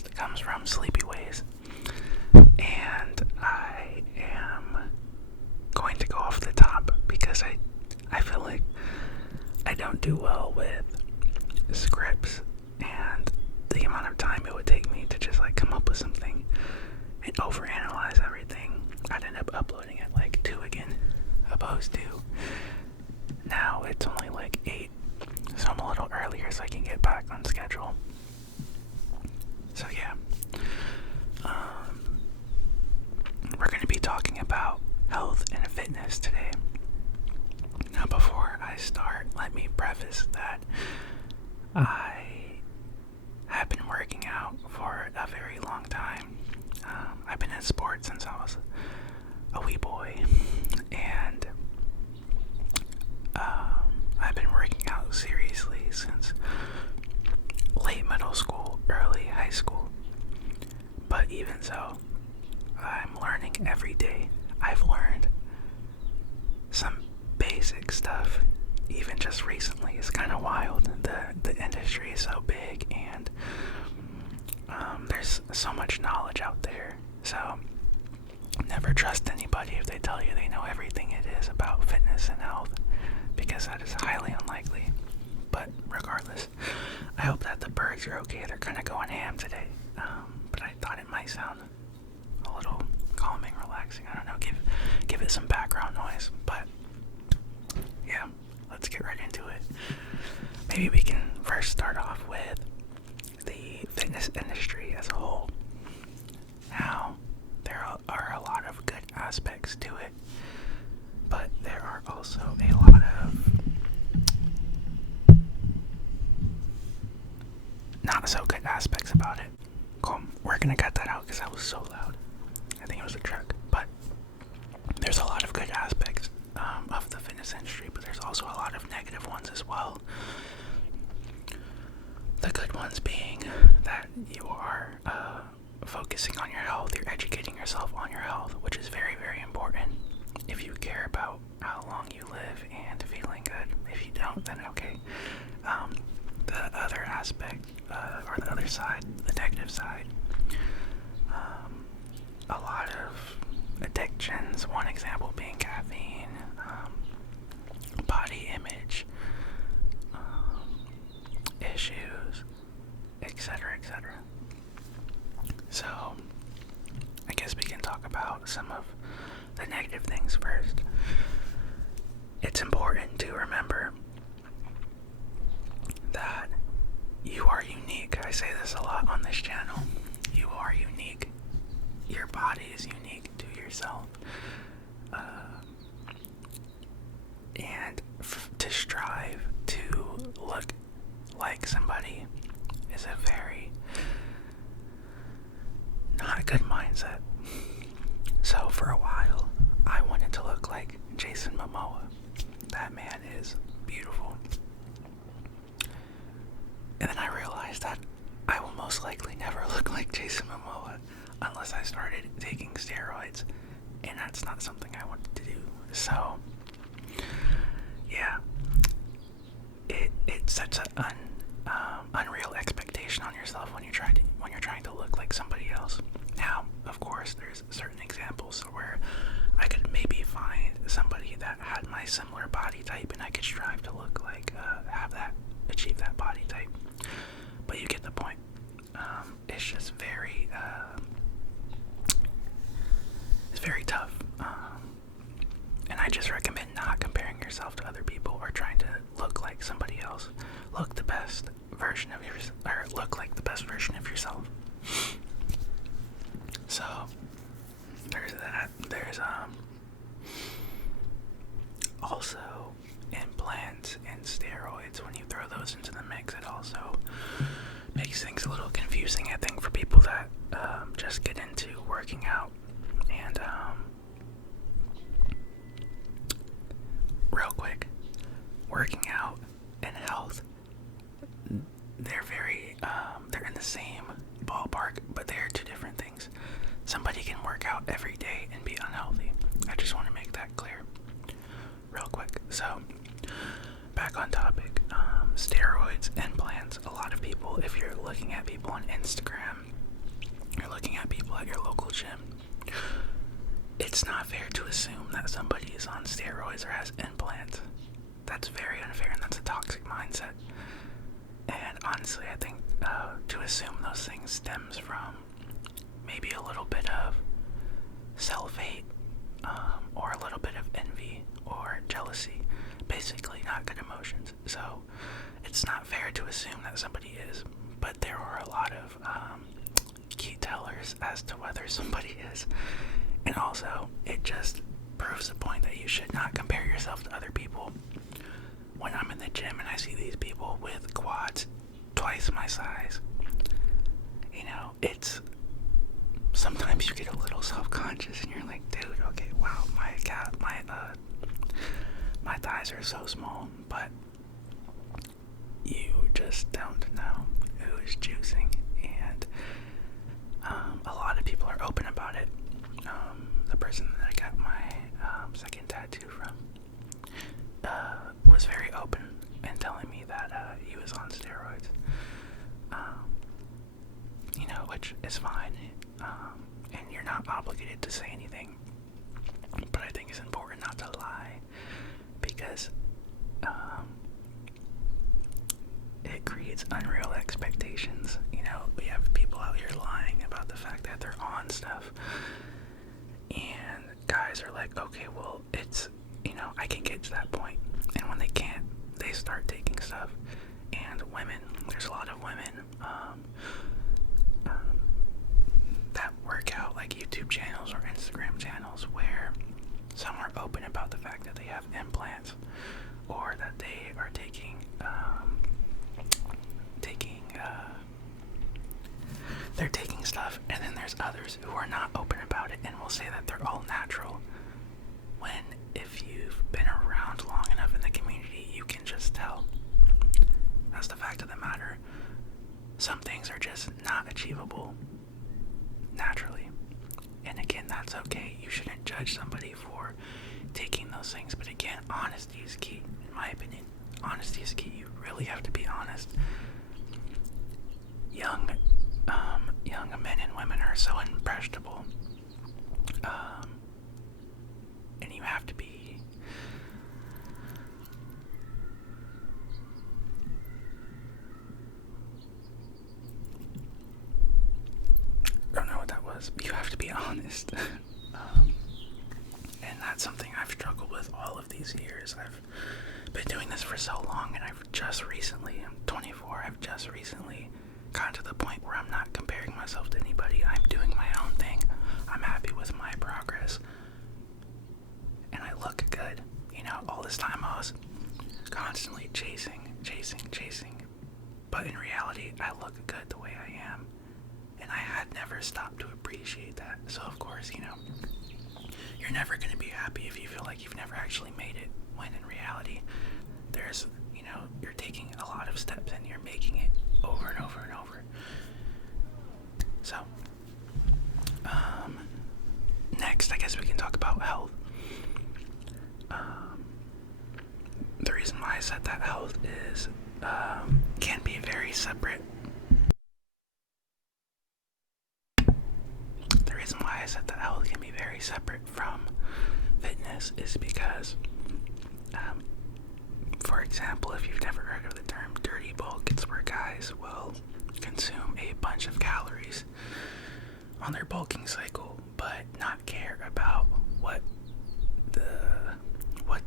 podcast comes from Sleepy Ways, and I am going to go off the top because I feel like I don't do well with scripts and the amount of time it would take me to just like come up with something and overanalyze everything. I'd end up uploading at like 2 again, opposed to now it's only like 8, so I'm a little earlier so I can get back on schedule. So yeah, we're going to be talking about health and fitness today. Now before I start, let me preface that I have been working out for a very long time. I've been in sports since I was a wee boy, and I've been working out seriously since late middle school, early high school. But even so, I'm learning every day. I've learned some basic stuff even just recently. It's kind of wild. The industry is so big, and there's so much knowledge out there. So never trust anybody if they tell you they know everything it is about fitness and health, because that is highly unlikely. But regardless, I hope that the birds are okay. They're kind of going ham today, but I thought it might sound a little calming, relaxing. I don't know, give it some background noise. But yeah, let's get right into it. Maybe we can first start off with the fitness industry as a whole. Now, there are a lot of good aspects to it, but there are also a lot of not so good aspects about it. Cool. We're gonna cut that out because that was so loud. I think it was a truck. But there's a lot of good aspects of the fitness industry, but there's also a lot of negative ones as well. The good ones being that you are focusing on your health, you're educating yourself on your health, which is very, very important if you care about how long you live and feeling good. If you don't, then okay. The other aspect, or the other side, the negative side, a lot of addictions, one example being caffeine, body image issues, etc., etc. So, I guess we can talk about some of the negative things first. It's important to remember that you are unique. I say this a lot on this channel. You are unique. Your body is unique to yourself. And to strive to look like somebody is a very not good mindset. So for a while, I wanted to look like Jason Momoa. That man is beautiful. And then I realized that I will most likely never look like Jason Momoa unless I started taking steroids, and that's not something I wanted to do. So yeah, it sets an unreal expectation on yourself when you're trying to look like somebody else. Now, of course, there's certain examples where I could maybe find somebody that had my similar body type, and I could strive to look like, achieve that body type. But you get the point. It's just it's very tough. And I just recommend not comparing yourself to other people or trying to look like somebody else. Look the best version of yourself, or look like the best version of yourself. So there's that. There's also implants and steroids. When you throw those into the mix, it also makes things a little confusing, I think, for people that just get into working out. And real quick, working out and health, they're in the same ballpark, but they're two different things. Somebody can work out every day and be unhealthy. I just want to make that clear real quick. So back on topic, steroids, implants. A lot of people, if you're looking at people on Instagram, looking at people at your local gym, it's not fair to assume that somebody is on steroids or has implants. That's very unfair, and that's a toxic mindset. And honestly, I think to assume those things stems from maybe a little bit of self-hate, or a little bit of envy or jealousy. Basically, not good emotions. So, it's not fair to assume that somebody is, but there are a lot of key tellers as to whether somebody is. And also, it just proves the point that you should not compare yourself to other people. When I'm in the gym and I see these people with quads twice my size, it's sometimes you get a little self-conscious and you're like, dude, okay, wow, my thighs are so small, but you just don't know who is juicing. And a lot of people are open about it. The person that I got my second tattoo from was very open in telling me that he was on steroids, which is fine, and you're not obligated to say anything, but I think it's important not to lie, because it creates unreal expectations. We have people out here lying about the fact that they're on stuff, and guys are like, okay, well, it's, I can get to that point. And when they can't, they start taking stuff. And women, there's a lot of women that work out, like YouTube channels or Instagram channels, where some are open about the fact that they have implants, or that they are taking they're taking stuff. And then there's others who are not open about it and will say that they're all natural, when if you've been around long enough in the community, you can just tell. That's the fact of the matter. Some things are just not achievable naturally. And again, that's okay. You shouldn't judge somebody for taking those things. But again, honesty is key, in my opinion. Honesty is key. You really have to be honest. Young men and women are so impressionable. And you have to be don't know what that was. You have to be honest. And that's something I've struggled with all of these years. I've been doing this for so long, and I'm 24, I've just recently gotten to the point where I'm not comparing myself to anybody. I'm doing my own thing. I'm happy with my progress. And I look good. All this time I was constantly chasing. But in reality, I look good the way I am. And I had never stopped to appreciate that. So of course, you're never going to be happy if you feel like you've never actually made it. When in reality, there's, you're taking a lot of steps and you're making it over and over and over. So, next, I guess we can talk about health. The reason why I said that health is, can be very separate. The reason why I said that health can be very separate from fitness is because, for example, if you've never heard of the term dirty bulk, it's where guys will consume a bunch of calories on their bulking cycle, but not care about what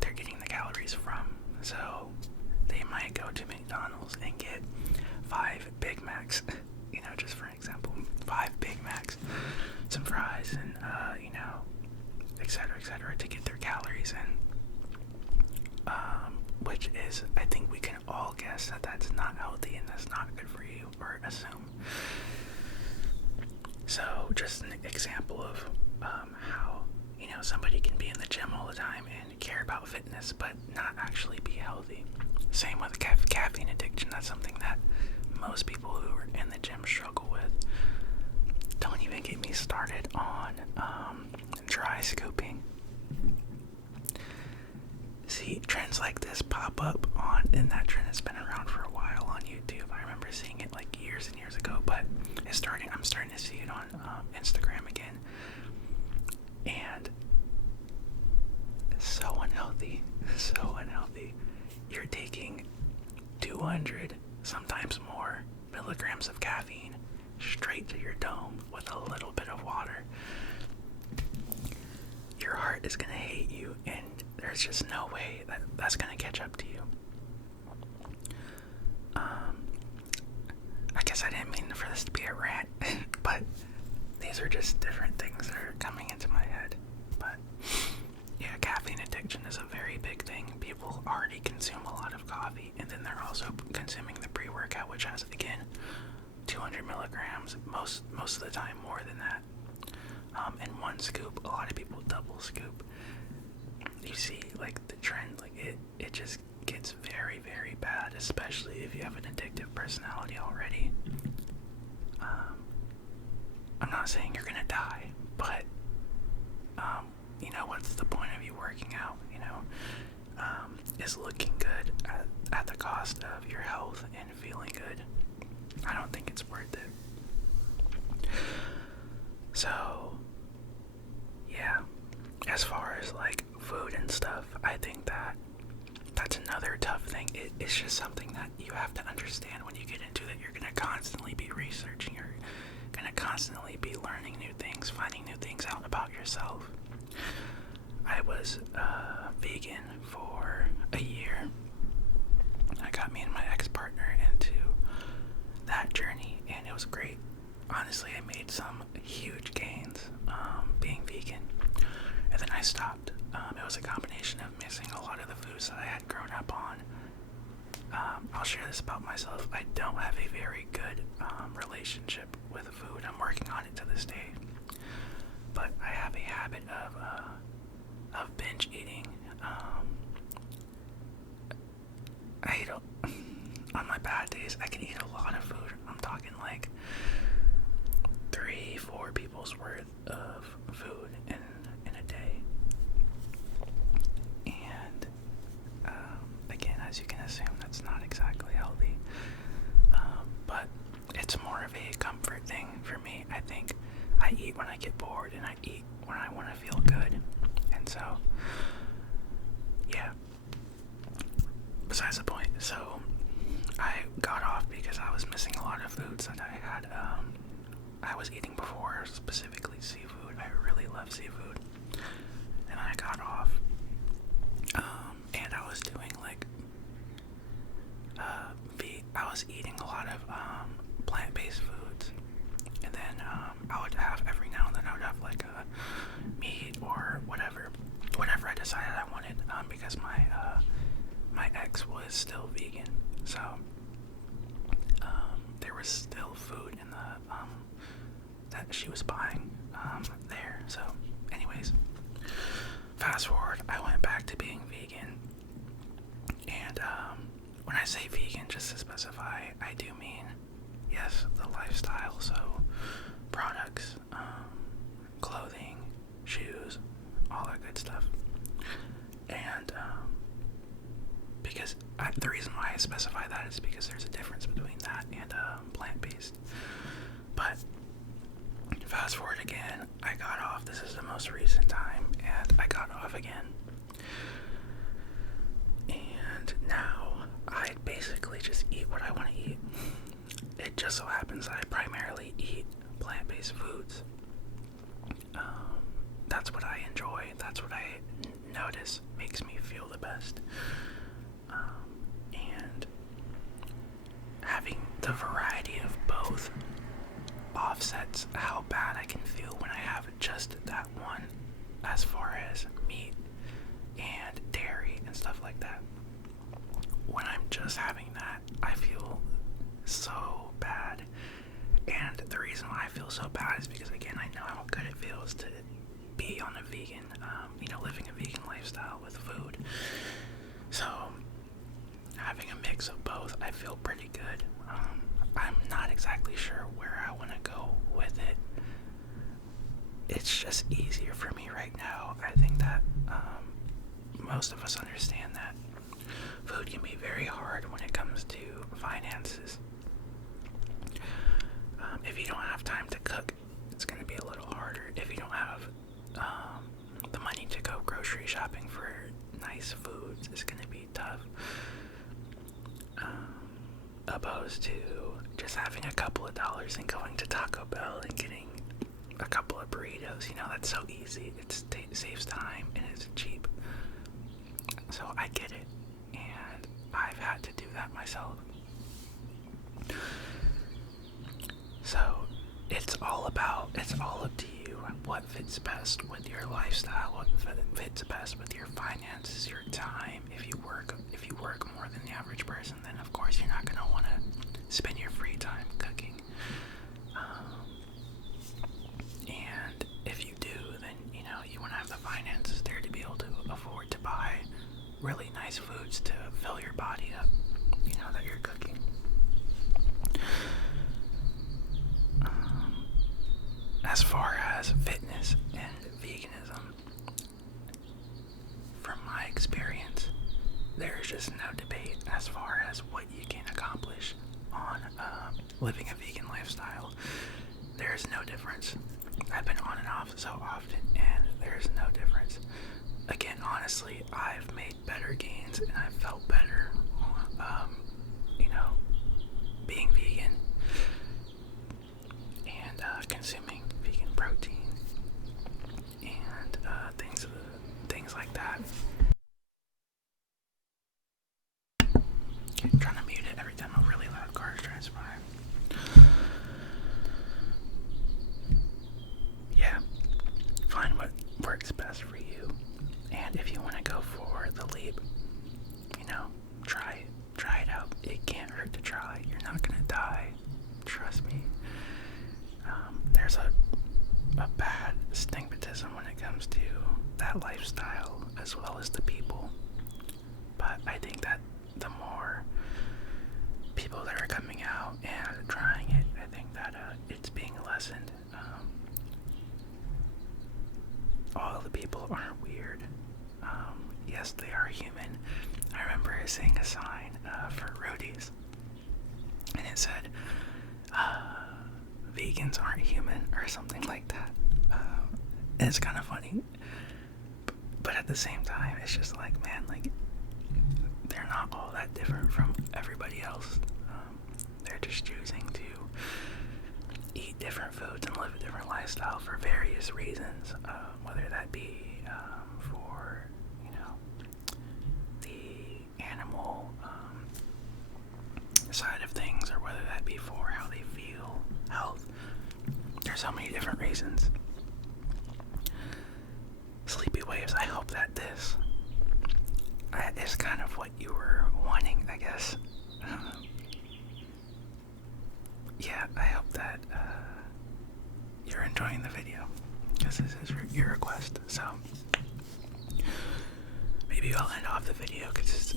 they're getting the calories from. So they might go to McDonald's and get 5 Big Macs, just for an example, 5 Big Macs, some fries, and etc., to get their calories in. Which is, I think we can all guess that that's not healthy and that's not good for you, or assume. So, just an example of how, somebody can be in the gym all the time and care about fitness, but not actually be healthy. Same with caffeine addiction. That's something that most people who are in the gym struggle with. Don't even get me started on dry scooping. See, trends like this pop up and that trend has been around for a while on YouTube. I remember seeing it like years years and years ago, but I'm starting to see it on Instagram again, and it's so unhealthy, so unhealthy. You're taking 200, sometimes more, milligrams of caffeine straight to your dome with a little bit of water. Your heart is gonna hate you, and there's just no way that that's gonna catch up to you. I guess I didn't mean for this to be a rant, but these are just different things that are coming into my head. But yeah, caffeine addiction is a very big thing. People already consume a lot of coffee, and then they're also consuming the pre-workout, which has, again, 200 milligrams, most of the time more than that. In one scoop, a lot of people double scoop. You see, like, the trend, like, it just gets very, very bad, especially if you have an addictive personality already. I'm not saying you're gonna die, but, you know, what's the point of you working out, you know? Is looking good at the cost of your health and feeling good. I don't think it's worth it. So, yeah, as far as like food and stuff, I think that's another tough thing. It's just something that you have to understand when you get into it. You're going to constantly be researching, you're going to constantly be learning new things, finding new things out about yourself. I was vegan for a year. I got me and my ex-partner into that journey, and it was great. Honestly, I made some huge gains being vegan, and then I stopped. It was a combination of missing a lot of the foods that I had grown up on. I'll share this about myself. I don't have a very good relationship with food. I'm working on it to this day, but I have a habit of binge eating. I eat on my bad days, I can eat a lot of food. I'm talking like 3-4 people's worth of food in a day. And again, as you can assume, that's not exactly healthy. But it's more of a comfort thing for me. I think I eat when I get bored, and I eat when I want to feel good. And so, yeah. Besides the point, so I got off because I was missing a lot of foods that I was eating before, specifically seafood. I really love seafood. And I got off, and I was doing like, I was eating a lot of plant-based foods. And then I would have, every now and then, I would have like a meat or whatever I decided I wanted, because my ex was still vegan, so there was still food in the that she was buying there. So, anyways, fast forward, I went back to being vegan, and when I say vegan, just to specify, I do mean, yes, the lifestyle. So, products, clothing, shoes, all that good stuff, and because the reason why I specify that is because there's a difference between that and plant-based. But fast forward again, I got off. This is the most recent time, and I got off again. And now I basically just eat what I want to eat. It just so happens that I primarily eat plant-based foods. That's what I enjoy. That's what I notice makes me feel the best. And having the variety of both offsets how bad I can feel when I have just that one, as far as meat and dairy and stuff like that. When I'm just having that, I feel so bad. And the reason why I feel so bad is because, again, I know how good it feels to be on a vegan, living a vegan lifestyle with food. So, having a mix of both, I feel pretty good. I'm not exactly sure where I want to go with it. It's just easier for me right now. I think that most of us understand that food can be very hard when it comes to finances. If you don't have time to cook, it's going to be a little harder. If you don't have the money to go grocery shopping for nice foods, it's going to be tough. Opposed to just having a couple of dollars and going to Taco Bell and getting a couple of burritos. That's so easy. It saves time and it's cheap. So I get it, and I've had to do that myself. So it's all up to you what fits best with your lifestyle, what fits best with your finances, your time. If you work more than the average person, then of course you're not going to want to spend your free time cooking. And if you do, then you want to have the finances there to be able to afford to buy really nice foods to fill your body up, that you're cooking. As far as fitness and veganism, from my experience, there's just no debate as far as what you can accomplish on living a vegan lifestyle. There's no difference. I've been on and off so often, and there's no difference. Again, honestly, I've made better gains, and I've felt better, being vegan and consuming vegan protein and things like that. Okay, I'm trying to mute it every time a really loud car drives by. Yeah, find what works best for you, and if you want to go for the leap, try it out. It can't hurt to try. You're not gonna die, trust me. There's a bad stigmatism when it comes to that lifestyle as well as the people, but I think that the more people that are coming out and trying it, I think that it's being lessened. All the people aren't weird. Yes, they are human. I remember seeing a sign for Rudy's, and it said, vegans aren't human, or something like that. And it's kind of funny, but at the same time, it's just like, man, they're not all that different from everybody else. They're just choosing to eat different foods and live a different lifestyle for various reasons, whether that be for the animal side of things, or whether that be for how they feel, health. There's so many different reasons. Sleepy Waves, I hope that this is kind of what you were wanting, I guess. Yeah, I hope that you're enjoying the video, because this is your request. So maybe I'll end off the video because it's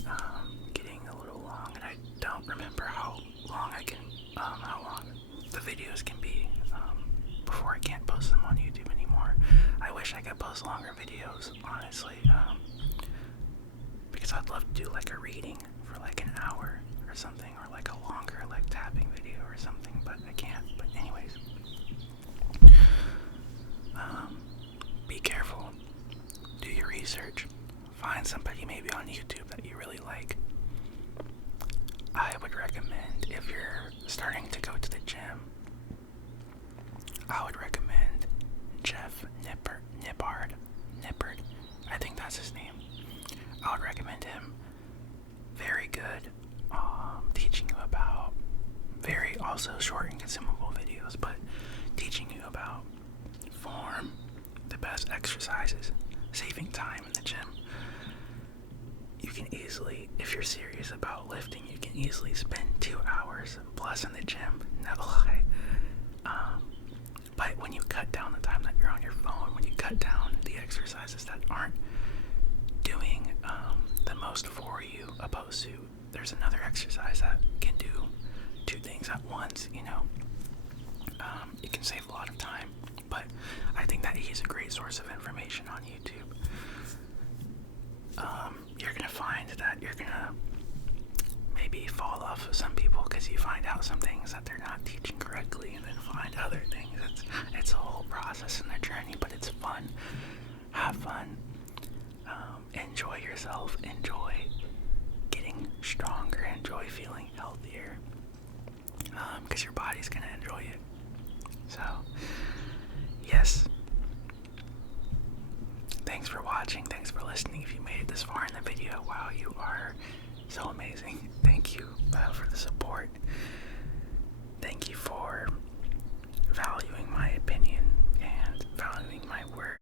getting a little long, and I don't remember how long the videos can be before I can't post them on YouTube anymore. I wish I could post longer videos, honestly, because I'd love to do a reading for an hour or something, or a longer tapping video or something, but I can't. But anyways, be careful, do your research, find somebody maybe on YouTube that you really like. I would recommend, if you're starting to go to the gym, I would recommend Jeff Nippard. I think that's his name. I would recommend him. Very good. Teaching you about very also short and consumable videos, but teaching you about form, the best exercises, saving time in the gym. You can easily, if you're serious about lifting, you can easily spend 2 hours plus in the gym. No lie. But when you cut down the time that you're on your phone, when you cut down the exercises that aren't doing the most for you, opposed to there's another exercise that can do 2 things at once, it can save a lot of time. But I think that he's a great source of information on YouTube. You're gonna find that you're gonna maybe maybe fall off of some people because you find out some things that they're not teaching correctly, and then find other things. It's a whole process and a journey, but it's fun. Have fun. Enjoy yourself. Enjoy getting stronger. Enjoy feeling healthier. Because your body's gonna enjoy it. So, yes. Thanks for watching. Thanks for listening. If you made it this far in the video, wow, you are so amazing. Thank you for the support. Thank you for